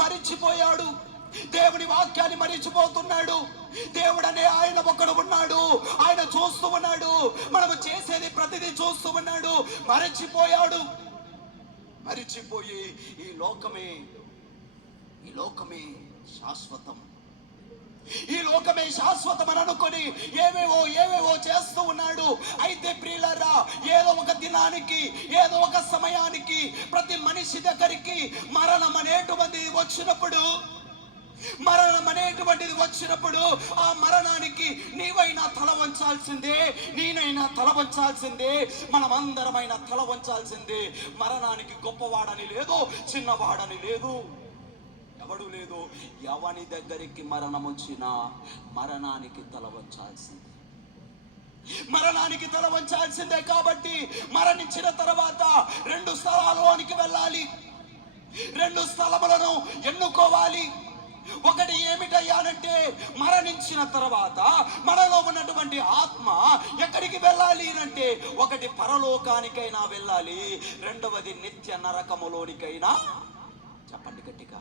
మరిచిపోయాడు. దేవుని వాక్యాన్ని మరిచిపోతున్నాడు. దేవుడనే ఆయన ఒకడు ఉన్నాడు, ఆయన చూస్తూ ఉన్నాడు, మనము చేసేది ప్రతిదీ చూస్తూ ఉన్నాడు. మరిచిపోయి ఈ లోకమే శాశ్వతం, ఈ లోకమే శాశ్వతం అని అనుకొని ఏవేవో చేస్తూ ఉన్నాడు. అయితే ప్రియులారా, ఏదో ఒక దినానికి, ఏదో ఒక సమయానికి ప్రతి మనిషి దగ్గరికి మరణం అనేటువంటిది వచ్చినప్పుడు ఆ మరణానికి నీవైనా తల వంచాల్సిందే, నేనైనా తల వంచాల్సిందే, మనమందరమైనా తల వంచాల్సిందే. మరణానికి గొప్పవాడని లేదు, చిన్నవాడని లేదు, ఎవడు లేదు. ఎవని దగ్గరికి మరణం వచ్చినా మరణానికి తల వంచాల్సిందే. కాబట్టి మరణించిన తర్వాత 2 స్థలాల్లోనికి వెళ్ళాలి, 2 స్థలములను ఎన్నుకోవాలి. ఒకటి ఏమిటయ్యానంటే, మరణించిన తర్వాత మనలో ఉన్నటువంటి ఆత్మ ఎక్కడికి వెళ్ళాలి అంటే, ఒకటి పరలోకానికైనా వెళ్ళాలి, రెండవది నిత్య నరకములోనికైనా. చెప్పండి గట్టిగా.